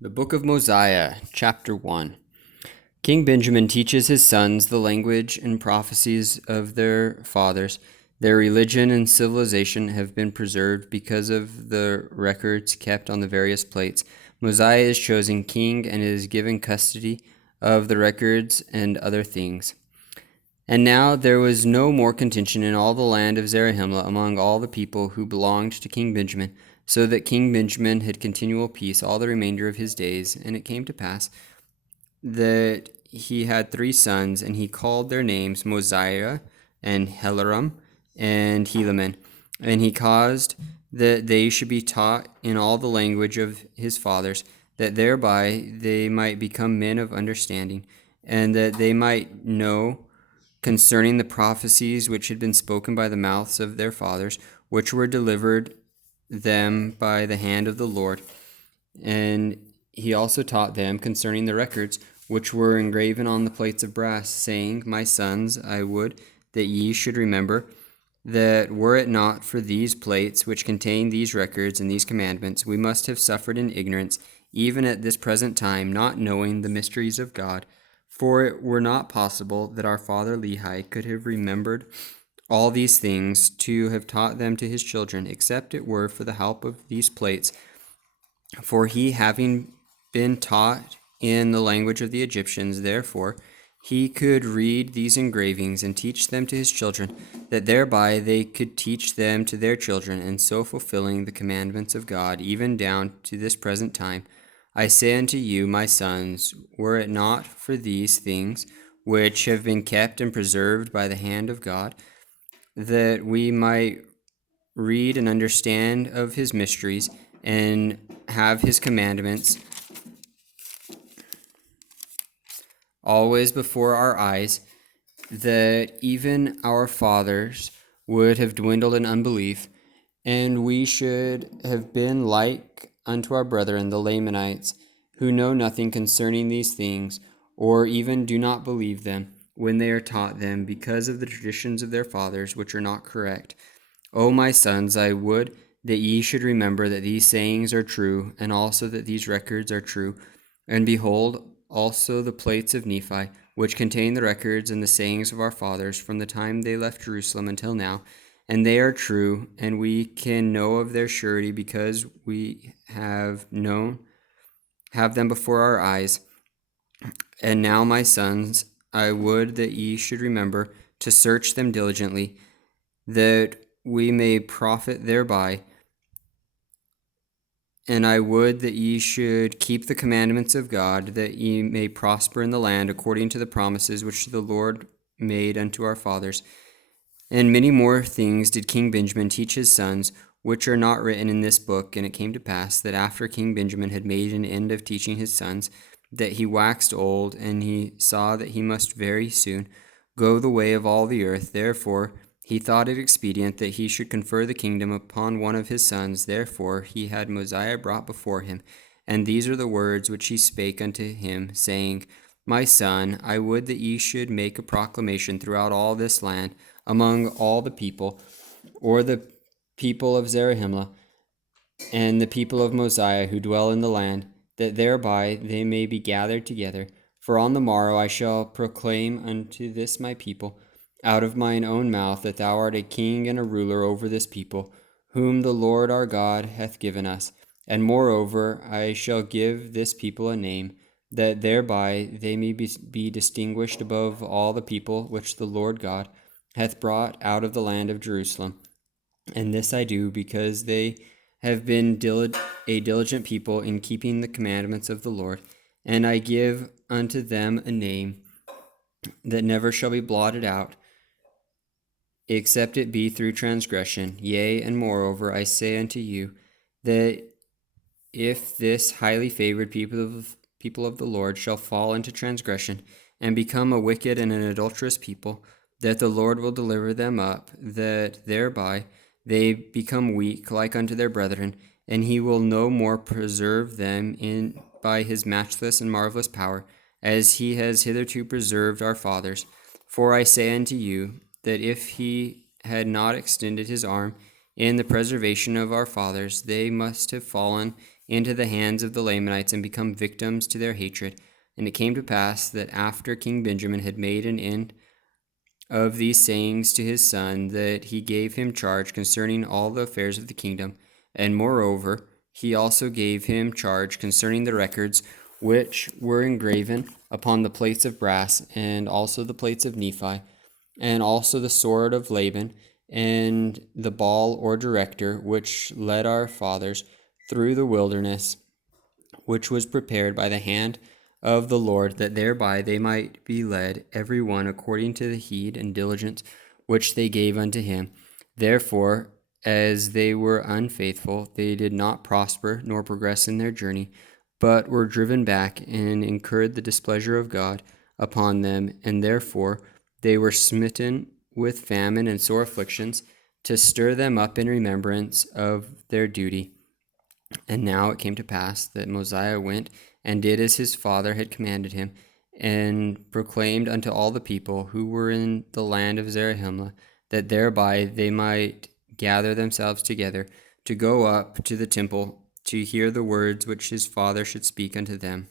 The Book of Mosiah, Chapter 1. King Benjamin teaches his sons the language and prophecies of their fathers. Their religion and civilization have been preserved because of the records kept on the various plates. Mosiah is chosen king and is given custody of the records and other things. And now there was no more contention in all the land of Zarahemla among all the people who belonged to King Benjamin, so that King Benjamin had continual peace all the remainder of his days. And it came to pass that he had 3 sons, and he called their names Mosiah, and Helaram, and Helaman. And he caused that they should be taught in all the language of his fathers, that thereby they might become men of understanding, and that they might know concerning the prophecies which had been spoken by the mouths of their fathers, which were delivered them by the hand of the Lord. And he also taught them concerning the records which were engraven on the plates of brass, saying, My sons, I would that ye should remember that were it not for these plates which contain these records and these commandments, we must have suffered in ignorance, even at this present time, not knowing the mysteries of God. For it were not possible that our father Lehi could have remembered all these things to have taught them to his children, except it were for the help of these plates. For he, having been taught in the language of the Egyptians, therefore he could read these engravings and teach them to his children, that thereby they could teach them to their children, and so fulfilling the commandments of God, even down to this present time. I say unto you, my sons, were it not for these things, which have been kept and preserved by the hand of God, that we might read and understand of his mysteries, and have his commandments always before our eyes, that even our fathers would have dwindled in unbelief, and we should have been like unto our brethren the Lamanites, who know nothing concerning these things, or even do not believe them when they are taught them, because of the traditions of their fathers, which are not correct. O my sons, I would that ye should remember that these sayings are true, and also that these records are true. And behold, also the plates of Nephi, which contain the records and the sayings of our fathers from the time they left Jerusalem until now. And they are true, and we can know of their surety, because we have them before our eyes. And now, my sons, I would that ye should remember to search them diligently, that we may profit thereby. And I would that ye should keep the commandments of God, that ye may prosper in the land, according to the promises which the Lord made unto our fathers. And many more things did King Benjamin teach his sons, which are not written in this book. And it came to pass that after King Benjamin had made an end of teaching his sons, that he waxed old, and he saw that he must very soon go the way of all the earth. Therefore he thought it expedient that he should confer the kingdom upon one of his sons. Therefore he had Mosiah brought before him. And these are the words which he spake unto him, saying, My son, I would that ye should make a proclamation throughout all this land, among all the people, or the people of Zarahemla, and the people of Mosiah who dwell in the land, that thereby they may be gathered together. For on the morrow I shall proclaim unto this my people, out of mine own mouth, that thou art a king and a ruler over this people, whom the Lord our God hath given us. And moreover, I shall give this people a name, that thereby they may be distinguished above all the people which the Lord God hath brought out of the land of Jerusalem. And this I do because they have been a diligent people in keeping the commandments of the Lord. And I give unto them a name that never shall be blotted out, except it be through transgression. Yea, and moreover, I say unto you, that if this highly favored people of the Lord shall fall into transgression, and become a wicked and an adulterous people, that the Lord will deliver them up, that thereby they become weak like unto their brethren, and he will no more preserve them by his matchless and marvelous power, as he has hitherto preserved our fathers. For I say unto you, that if he had not extended his arm in the preservation of our fathers, they must have fallen into the hands of the Lamanites and become victims to their hatred. And it came to pass that after King Benjamin had made an end of these sayings to his son, that he gave him charge concerning all the affairs of the kingdom. And moreover, he also gave him charge concerning the records which were engraven upon the plates of brass, and also the plates of Nephi, and also the sword of Laban, and the ball or director which led our fathers through the wilderness, which was prepared by the hand of the Lord, that thereby they might be led, every one according to the heed and diligence which they gave unto him. Therefore, as they were unfaithful, they did not prosper nor progress in their journey, but were driven back and incurred the displeasure of God upon them, and therefore they were smitten with famine and sore afflictions, to stir them up in remembrance of their duty. And now it came to pass that Mosiah went and did as his father had commanded him, and proclaimed unto all the people who were in the land of Zarahemla, that thereby they might gather themselves together to go up to the temple to hear the words which his father should speak unto them.